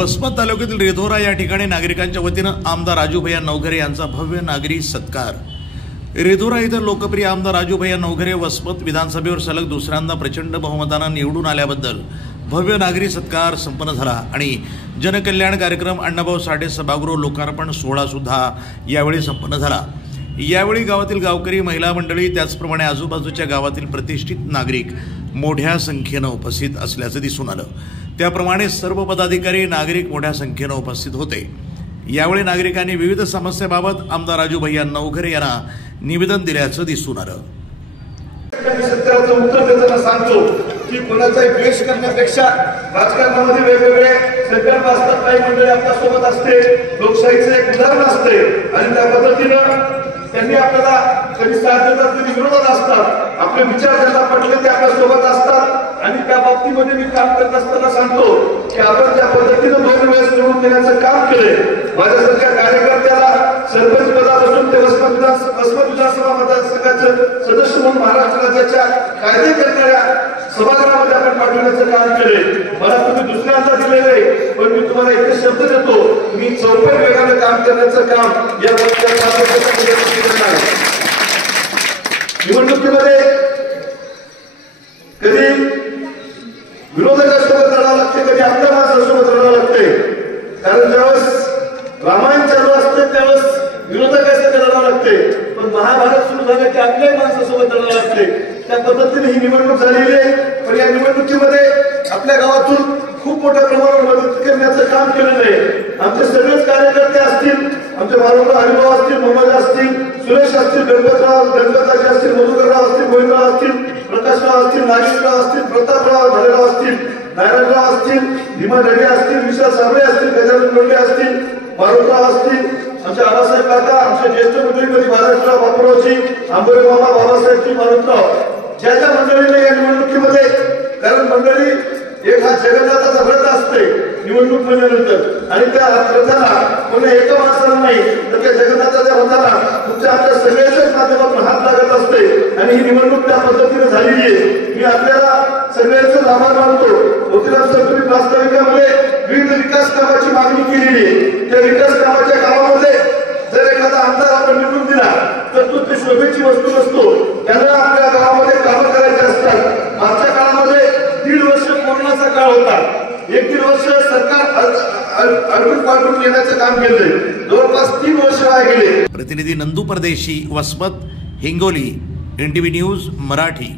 वसमत तालुक्यातील रेधोरा या ठिकाणी नागरिकांच्या वतीनं आमदार राजूभैया नवघरे यांचा भव्य नागरी सत्कार। रेधोरा इथं लोकप्रिय आमदार राजूभैया नवघरे वसमत विधानसभेवर सलग दुसऱ्यांदा प्रचंड बहुमतानं निवडून आल्याबद्दल भव्य नागरी सत्कार संपन्न झाला आणि जनकल्याण कार्यक्रम अण्णाभाऊ साठे सभागृह लोकार्पण सोहळा सुद्धा यावेळी संपन्न झाला। यावेळी गावातील गावकरी, महिला मंडळी, त्याचप्रमाणे आजूबाजूच्या गावातील प्रतिष्ठित नागरिक मोठ्या संख्येनं उपस्थित असल्याचं दिसून आलं। त्याप्रमाणे सर्व पदाधिकारी, नागरिक मोठ्या संख्येनं उपस्थित होते। यावेळी नागरिकांनी विविध समस्येबाबत आमदार राजूभैया नवघरे यांना निवेदन दिल्याचं दिसून आलं। शेतकऱ्याचं उत्तर देताना सांगतो की कोणाचाही द्वेष करण्यापेक्षा राजकारणामध्ये वेगवेगळे सरकार असतात, काही मंडळी आपल्या सोबत असते, लोकशाहीचं एक उदाहरण असते आणि त्या पद्धतीनं त्यांनी आपल्याला कधी साथ देतात, कधी विरोधात असतात। आपले विचार ज्यांना पटले ते आपल्या सोबत असतात आणि त्या बाबतीमध्ये मी काम करत असताना सांगतो की आपण ज्या पद्धतीनं 2 वेळेस निवडून देण्याचं काम केले, माझ्यासारख्या कार्यकर्त्याला सरपंच पदापासून ते वसमत विधानसभा मतदारसंघाचे सदस्य म्हणून महाराष्ट्र राज्याच्या कायदे करणाऱ्या सभागृहामध्ये आपण पाठवण्याचं काम केले। मला तुम्ही दुसऱ्यांदा दिलेले, पण मी तुम्हाला एकच शब्द देतो, मी चौपट वेगाने काम करण्याचं काम या निवडणुकीमध्ये कधी विरोधकांसोबत लढावं लागते, कधी आपल्या माणसासोबत लढावं लागते। कारण ज्यावेळेस रामायण चालू असते त्यावेळेस विरोधकांसाठी लढावं लागते, पण महाभारत सुरू झालं की आपल्याही माणसासोबत लढावं लागते। त्या पद्धतीने ही निवडणूक झालेली आहे। पण या निवडणुकीमध्ये आपल्या गावातून खूप मोठ्या प्रमाणावर मदत करण्याचं काम केलेलं आहे। आमचे सगळेच कार्यकर्ते असतील, आमचे मारुतराव हरिभाऊ असतील, मोहम्मद असतील, सुरेश असतील, गणपतराव असतील, मधुकरराव असतील, गोविंदराव असतील, प्रकाशराव असतील, नागेशराव असतील, प्रतापराव धरेराव असतील, नारायणराव असतील, भीमा ढगे असतील, विशाल साबळे असतील, गजानन लोंढे असतील, मारुतराव असतील, आमचे आबासाहेब काका, आमचे ज्येष्ठ मंत्री महाराष्ट्रराव बापूरावजी, आंबोरे मामा, बाबासाहेबजी, मारुतराव, ज्या ज्या मंडळीने या निवडणुकीमध्ये, कारण मंडळी एक हा जगन्नाथाचा व्रत असते निवडणूक म्हणल्यानंतर, आणि त्या व्रताला कोणी एका माणसाला नाही तर त्या जगन्नाथाच्या व्रताला तुमच्या आमच्या सगळ्याच्याच माध्यमातून हात लागत असते आणि ही निवडणूक त्या पद्धतीने झालेली आहे। मी आपल्याला सगळ्यांचं आभार मानतो। मोतीराम सरकारी प्रास्ताविकामध्ये विविध विकास कामाची मागणी केलेली आहे। त्या विकास कामाच्या कामामध्ये जर एखादा आमदार आपण निवडून दिला तर तो ते शोभेची वस्तू नसतो, त्यांना आपल्या गावामध्ये कामं करायची असतात। मागच्या काळामध्ये 1.5 वर्ष कोरोनाचा काळ होता, 1-1.5 वर्ष सरकार अडकून पाठवून येण्याचं काम केलंय, जवळपास 3 वर्ष वाया गेले। प्रतिनिधी नंदू परदेशी, वसमत, हिंगोली, NTV न्यूज मराठी।